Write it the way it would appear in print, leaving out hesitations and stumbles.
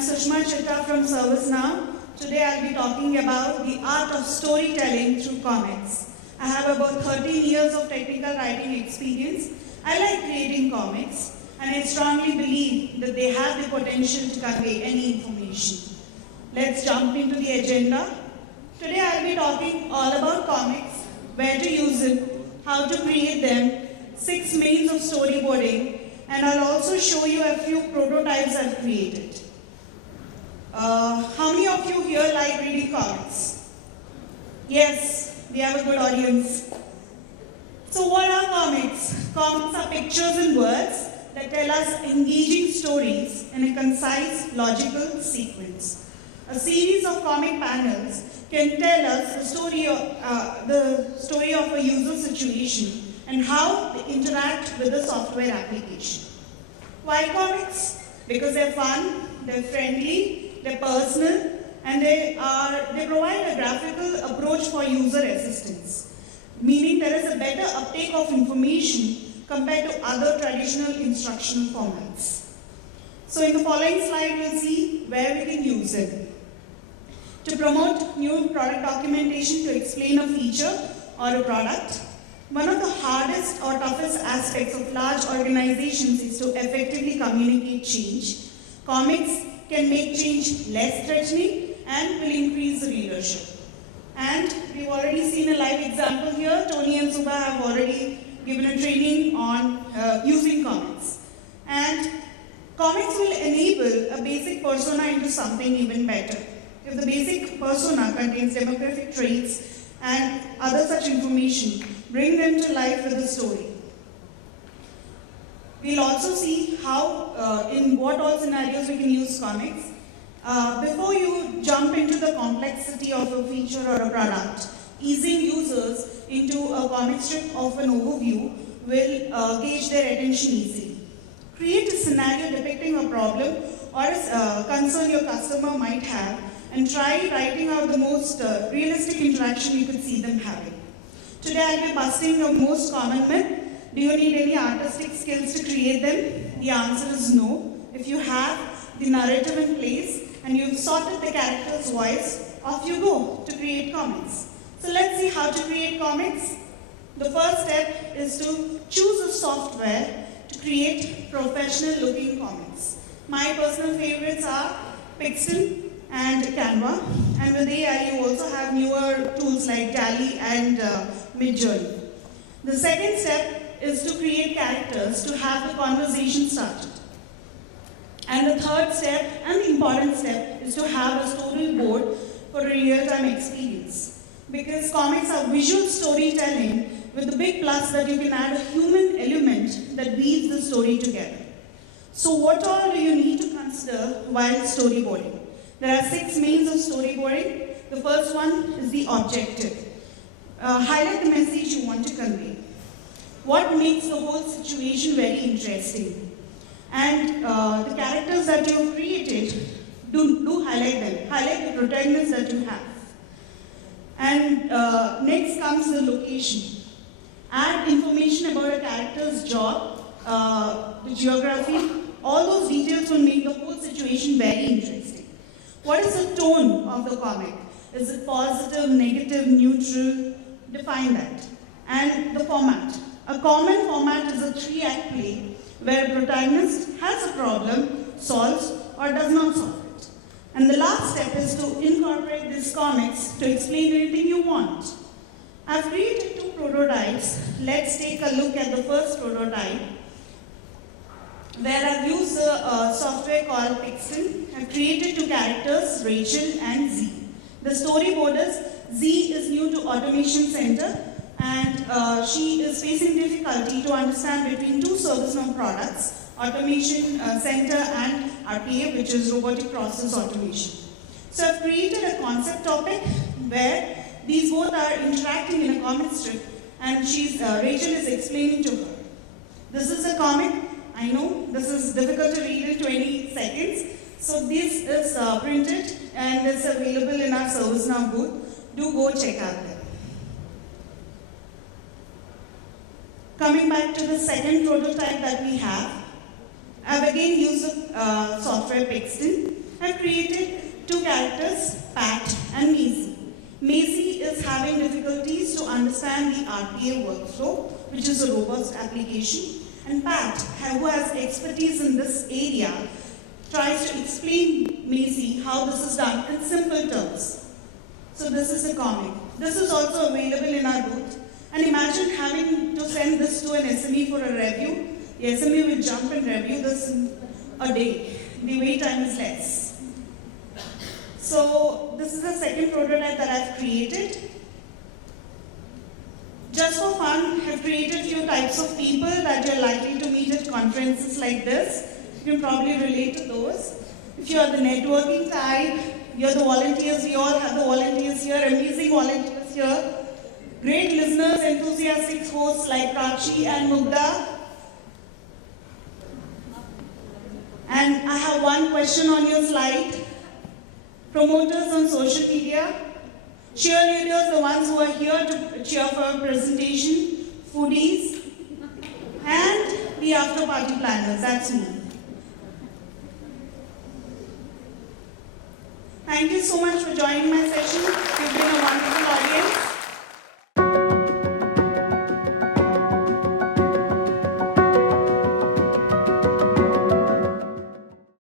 Sushma Chitta from ServiceNow. Today I'll be talking about the art of storytelling through comics. I have about 13 years of technical writing experience. I like creating comics, and I strongly believe that they have the potential to convey any information. Let's jump into the agenda. Today I'll be talking all about comics, where to use it, how to create them, 6 means of storyboarding, and I'll also show you a few prototypes I've created. How many of you here like reading comics? Yes, we have a good audience. So what are comics? Comics are pictures and words that tell us engaging stories in a concise, logical sequence. A series of comic panels can tell us the story of a user situation and how they interact with the software application. Why comics? Because they're fun, they're friendly, they're personal, and they provide a graphical approach for user assistance, meaning there is a better uptake of information compared to other traditional instructional formats. So in the following slide, we'll see where we can use it. To promote new product documentation to explain a feature or a product, one of the hardest or toughest aspects of large organizations is to effectively communicate change. Comics can make change less threatening and will increase the readership. And we've already seen a live example here. Tony and Subha have already given a training on using comics. And comics will enable a basic persona into something even better. If the basic persona contains demographic traits and other such information, bring them to life with a story. We'll also see how, in what all scenarios we can use comics. Before you jump into the complexity of a feature or a product, easing users into a comic strip of an overview will gauge their attention easily. Create a scenario depicting a problem or a concern your customer might have, and try writing out the most realistic interaction you could see them having. Today I'll be busting the most common myth. Do you need any artistic skills to create them? The answer is no. If you have the narrative in place and you've sorted the character's voice, off you go to create comics. So let's see how to create comics. The first step is to choose a software to create professional looking comics. My personal favorites are Pixel and Canva, and with AI you also have newer tools like Tally and Midjourney. The second step is to create characters to have the conversation started. And the third step, and the important step, is to have a storyboard for a real-time experience. Because comics are visual storytelling with the big plus that you can add a human element that weaves the story together. So what all do you need to consider while storyboarding? There are 6 means of storyboarding. The first one is the objective. Highlight the message you want to convey. What makes the whole situation very interesting? And the characters that you have created, do highlight them. Highlight the protagonists that you have. And next comes the location. Add information about a character's job, the geography. All those details will make the whole situation very interesting. What is the tone of the comic? Is it positive, negative, neutral? Define that. And the format. A common format is a 3-act play where a protagonist has a problem, solves, or does not solve it. And the last step is to incorporate these comics to explain anything you want. I've created 2 prototypes. Let's take a look at the first prototype, where I've used a software called Pixel. I've created 2 characters, Rachel and Z. The storyboard is Z is new to Automation Center, and she is facing difficulty to understand between 2 ServiceNow products, Automation Center and RPA, which is Robotic Process Automation. So I've created a concept topic where these both are interacting in a comic strip, and Rachel is explaining to her. This is a comic. I know this is difficult to read in 20 seconds. So this is printed and it's available in our ServiceNow booth. Do go check out there. Coming back to the second prototype that we have, I've again used the software Pixel. have created two characters, Pat and Maisie. Maisie is having difficulties to understand the RPA workflow, which is a robust application. And Pat, who has expertise in this area, tries to explain Maisie how this is done in simple terms. So this is the comic. This is also available in our booth. And imagine having to send this to an SME for a review. The SME will jump and review this in a day. The wait time is less. So this is the second prototype that I've created. Just for fun, I've created few types of people that you're likely to meet at conferences like this. You can probably relate to those. If you are the networking type, you're the volunteers, we all have the volunteers here, amazing volunteers here. Great listeners, enthusiastic hosts like Prachi and Mugda. And I have one question on your slide. Promoters on social media, cheerleaders, the ones who are here to cheer for our presentation, foodies, and the after party planners, that's me. Thank you so much for joining my session. You've been a wonderful audience.